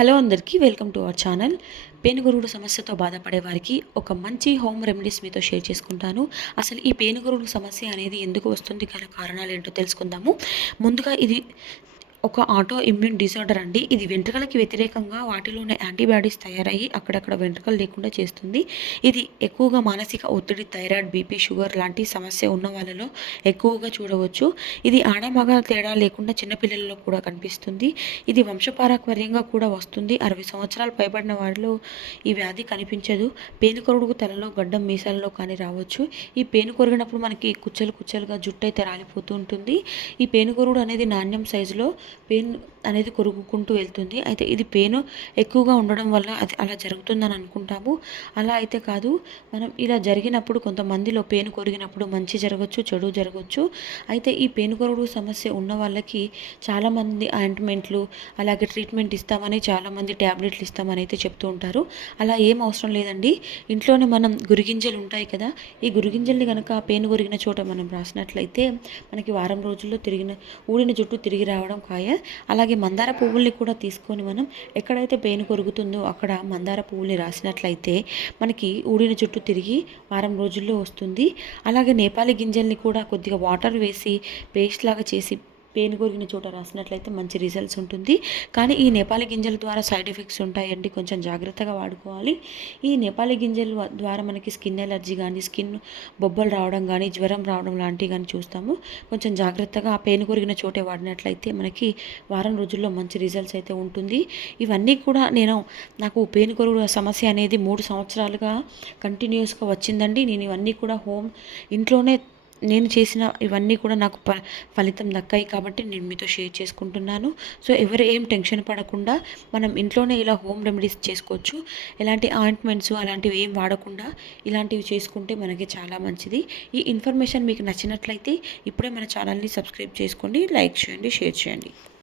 Hello అందరికీ welcome to our channel. పేనుగురుడు సమస్యతో బాధపడే వారికి ఒక మంచి హోమ్ రెమెడీస్ మీతో షేర్ చేసుకుంటాను. అసలు ఈ పేనుగురుడు సమస్య అనేది ఎందుకు వస్తుంది గల కారణాలు ఏంటో తెలుసుకుందాము. ముందుగా ఇది ఒక ఆటో ఇమ్యూన్ డిసార్డర్ అండి. ఇది వెంట్రుకలకి వ్యతిరేకంగా వాటిలోనే యాంటీబాడీస్ తయారయ్యి అక్కడక్కడ వెంట్రుకలు లేకుండా చేస్తుంది. ఇది ఎక్కువగా మానసిక ఒత్తిడి థైరాయిడ్ బీపీ షుగర్ లాంటి సమస్య ఉన్న వాళ్ళలో ఎక్కువగా చూడవచ్చు. ఇది ఆడమగ తేడా లేకుండా చిన్నపిల్లలలో కూడా కనిపిస్తుంది. ఇది వంశపారపర్యంగా కూడా వస్తుంది. అరవై సంవత్సరాలు పైబడిన వారిలో ఈ వ్యాధి కనిపించదు. పేనుకొరుడు తలలో గడ్డం మీసాలలో కానీ రావచ్చు. ఈ పేను కొరిగినప్పుడు మనకి కుచ్చలు కుచ్చలుగా జుట్టు అయితే రాలిపోతూ ఉంటుంది. ఈ పేనుకొరుడు అనేది నాణ్యం సైజులో పెయిన్ అనేది కొరుకుంటూ వెళ్తుంది. అయితే ఇది పెయిన్ ఎక్కువగా ఉండడం వల్ల అది అలా జరుగుతుందని అనుకుంటాము. అలా అయితే కాదు. మనం ఇలా జరిగినప్పుడు కొంతమందిలో పెయిన్ కొరిగినప్పుడు మంచి జరగచ్చు చెడు జరగచ్చు. అయితే ఈ పెయిన్ కొరుడు సమస్య ఉన్న వాళ్ళకి చాలామంది ఆయింట్మెంట్లు అలాగే ట్రీట్మెంట్ ఇస్తామని చాలామంది ట్యాబ్లెట్లు ఇస్తామని అయితే చెప్తూ ఉంటారు. అలా ఏం అవసరం లేదండి. ఇంట్లోనే మనం గురిగింజలు ఉంటాయి కదా ఈ గురిగింజల్ని కనుక పెయిన్ కొరిగిన చోట మనం రాసినట్లయితే మనకి వారం రోజుల్లో తిరిగిన ఊడిన జుట్టు తిరిగి రావడం ఖాయం అలాగే మందార పువ్వుల్ని కూడా తీసుకొని మనం ఎక్కడైతే పెయిన్ కొరుగుతుందో అక్కడ మందార పువ్వుల్ని రాసినట్లయితే మనకి ఊడిన జుట్టు తిరిగి వారం రోజుల్లో వస్తుంది. అలాగే నేపాలి గింజల్ని కూడా కొద్దిగా వాటర్ వేసి పేస్ట్ లాగా చేసి పెయిన్ చోట రాసినట్లయితే మంచి రిజల్ట్స్ ఉంటుంది. కానీ ఈ నేపాలి గింజల ద్వారా సైడ్ ఎఫెక్ట్స్ ఉంటాయండి. కొంచెం జాగ్రత్తగా వాడుకోవాలి. ఈ నేపాలి గింజల ద్వారా మనకి స్కిన్ ఎలర్జీ కానీ స్కిన్ బొబ్బలు రావడం కానీ జ్వరం రావడం లాంటివి కానీ చూస్తాము. కొంచెం జాగ్రత్తగా ఆ పెయిన్ చోటే వాడినట్లయితే మనకి వారం రోజుల్లో మంచి రిజల్ట్స్ అయితే ఉంటుంది. ఇవన్నీ కూడా నేను నాకు పెయిన్ కొరుగు సమస్య అనేది మూడు సంవత్సరాలుగా కంటిన్యూస్గా వచ్చిందండి. నేను ఇవన్నీ కూడా హోమ్ ఇంట్లోనే నేను చేసిన ఇవన్నీ కూడా నాకు ప ఫలితం దక్కాయి కాబట్టి నేను మీతో షేర్ చేసుకుంటున్నాను. సో ఎవరు ఏం టెన్షన్ పడకుండా మనం ఇంట్లోనే ఇలా హోమ్ రెమెడీస్ చేసుకోవచ్చు. ఎలాంటి ఆయింట్మెంట్స్ అలాంటివి ఏం వాడకుండా ఇలాంటివి చేసుకుంటే మనకి చాలా మంచిది. ఈ ఇన్ఫర్మేషన్ మీకు నచ్చినట్లయితే ఇప్పుడే మన ఛానల్ని సబ్స్క్రైబ్ చేసుకోండి లైక్ చేయండి షేర్ చేయండి.